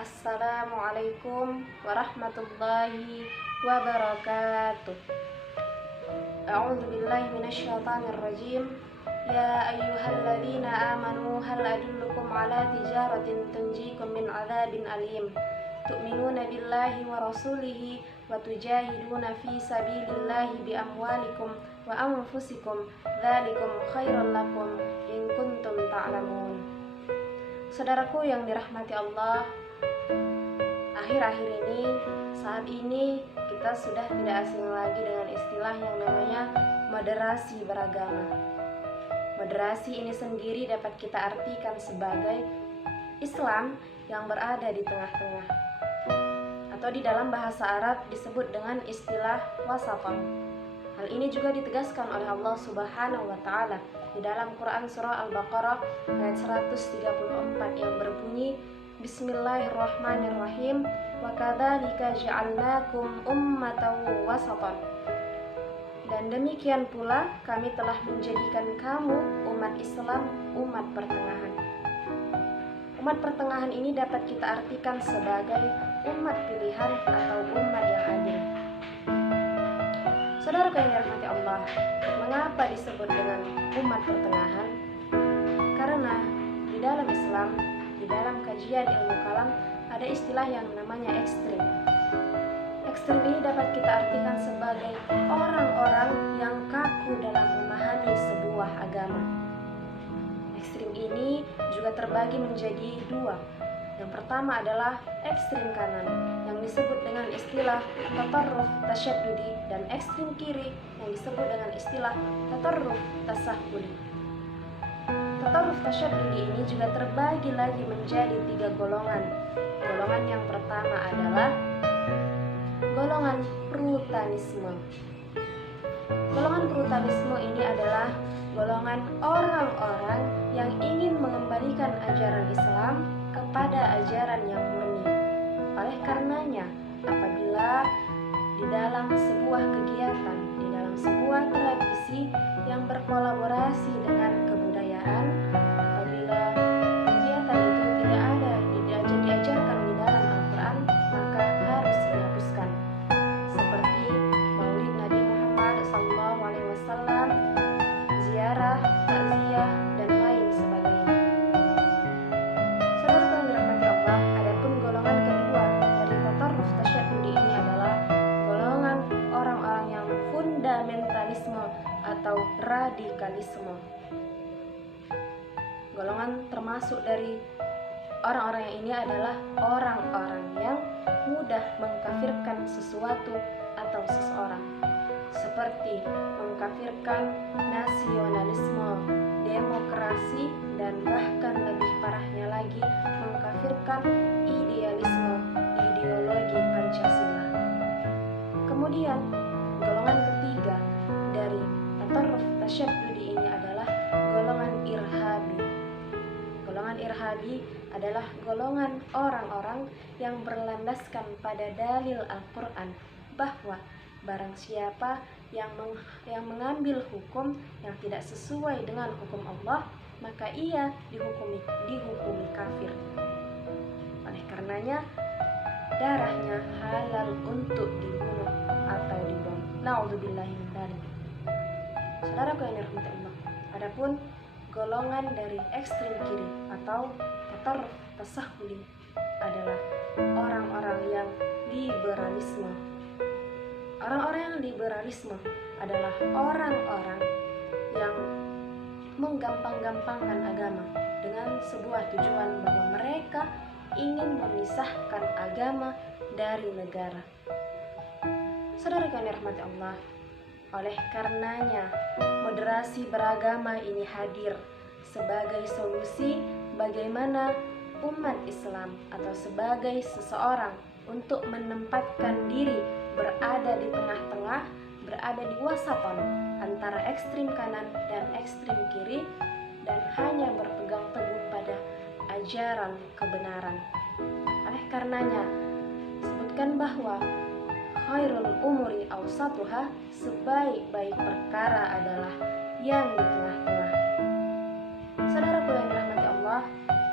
Assalamualaikum warahmatullahi wabarakatuh. A'udzu billahi minasyaitonir rajim. Ya ayyuhalladzina amanu hal adullukum ala tijaratin tunjikum min adzabin alim. Tu'minuna billahi wa rasulihi wa tujahiduna fi sabilillahi bi amwalikum wa anfusikum. Dzalikum khairul lakum in kuntum ta'lamun. Saudaraku yang dirahmati Allah, akhir-akhir ini, saat ini kita sudah tidak asing lagi dengan istilah yang namanya moderasi beragama. Moderasi ini sendiri dapat kita artikan sebagai Islam yang berada di tengah-tengah, atau di dalam bahasa Arab disebut dengan istilah wasaton. Hal ini juga ditegaskan oleh Allah Subhanahu wa Ta'ala di dalam Quran surah Al-Baqarah ayat 134 yang berbunyi, Bismillahirrahmanirrahim, wa kadzalika ja'alnakum ummatan wasatan. Dan demikian pula kami telah menjadikan kamu umat Islam, umat pertengahan. Umat pertengahan ini dapat kita artikan sebagai umat pilihan atau umat yang adil. Saudara yang dirahmati Allah, mengapa disebut dengan umat pertengahan? Karena di dalam Islam, di dalam kajian ilmu kalam, ada istilah yang namanya ekstrim. Ekstrim ini dapat kita artikan sebagai orang-orang yang kaku dalam memahami sebuah agama. Ekstrim ini juga terbagi menjadi dua. Yang pertama adalah ekstrim kanan yang disebut dengan istilah tatarruf tasyaddudi, dan ekstrim kiri yang disebut dengan istilah tatarruf tasahhuli. Tatarruf tasyaddudi ini juga terbagi lagi menjadi tiga golongan. Golongan yang pertama adalah golongan prutanisme. Golongan prutanisme ini adalah golongan orang-orang yang ingin mengembalikan ajaran Islam kepada ajaran yang murni. Oleh karenanya, apabila di dalam sebuah kegiatan, di dalam sebuah tradisi yang berkolaborasi dengan kebudayaan, apabila kegiatan itu tidak ada diajarkan di dalam Al-Quran, maka harus dihapuskan. Seperti Maulid Nabi Muhammad SAW, ziarah, takziah, dan lain sebagainya. Saudara yang dirahmati Allah, adapun golongan kedua dari tatarruf tasyaddudi ini adalah golongan orang-orang yang fundamentalisme atau radikalisme. Golongan termasuk dari orang-orang yang ini adalah orang-orang yang mudah mengkafirkan sesuatu atau seseorang, seperti mengkafirkan nasionalisme, demokrasi, dan bahkan lebih parahnya lagi mengkafirkan idealisme, ideologi Pancasila. Kemudian golongan ketiga dari tatarruf tasyaddudi ini adalah golongan irhabi. Golongan irhabi adalah golongan orang-orang yang berlandaskan pada dalil Al-Quran bahwa barang siapa yang mengambil hukum yang tidak sesuai dengan hukum Allah, maka ia dihukumi kafir. Oleh karenanya, darahnya halal untuk dibunuh atau dibuang. Na'udzubillahi min dzalik. Saudaraku yang dirahmati Allah, adapun golongan dari ekstrem kiri atau tatarruf tasahhuli adalah orang-orang yang liberalisme. Orang-orang yang liberalisme adalah orang-orang yang menggampang-gampangkan agama dengan sebuah tujuan bahwa mereka ingin memisahkan agama dari negara. Saudara yang dirahmati Allah, oleh karenanya moderasi beragama ini hadir sebagai solusi bagaimana umat Islam atau sebagai seseorang untuk menempatkan diri berada di tengah-tengah, berada di wasaton antara ekstrim kanan dan ekstrim kiri, dan hanya berpegang teguh pada ajaran kebenaran. Oleh karenanya, sebutkan bahwa khairul umuri awsatuha, sebaik-baik perkara adalah yang di tengah-tengah. Saudaraku yang dirahmati Allah,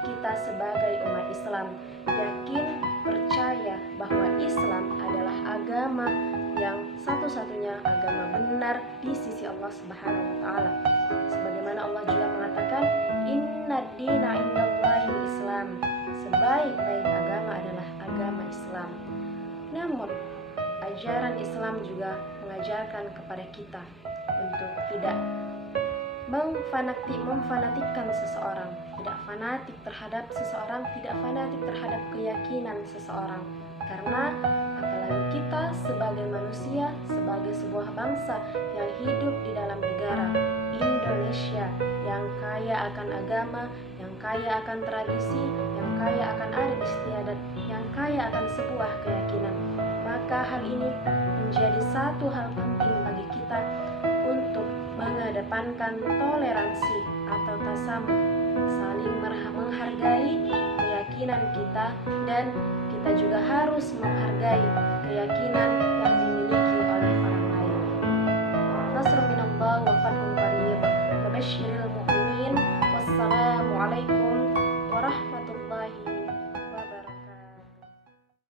kita sebagai umat Islam yakin agama yang satu-satunya agama benar di sisi Allah Subhanahu wa taala. Sebagaimana Allah juga mengatakan, "Inna dina indallahil Islam." Sebaik-baik agama adalah agama Islam. Namun, ajaran Islam juga mengajarkan kepada kita untuk tidak memfanatikkan seseorang, tidak fanatik terhadap seseorang, tidak fanatik terhadap keyakinan seseorang. Karena apalagi kita sebagai manusia, sebagai sebuah bangsa yang hidup di dalam negara Indonesia yang kaya akan agama, yang kaya akan tradisi, yang kaya akan adat istiadat, yang kaya akan sebuah keyakinan, maka hal ini menjadi satu hal penting bagi kita untuk mengedepankan toleransi atau tasamuh, saling menghargai keyakinan kita, dan kita juga harus menghargai keyakinan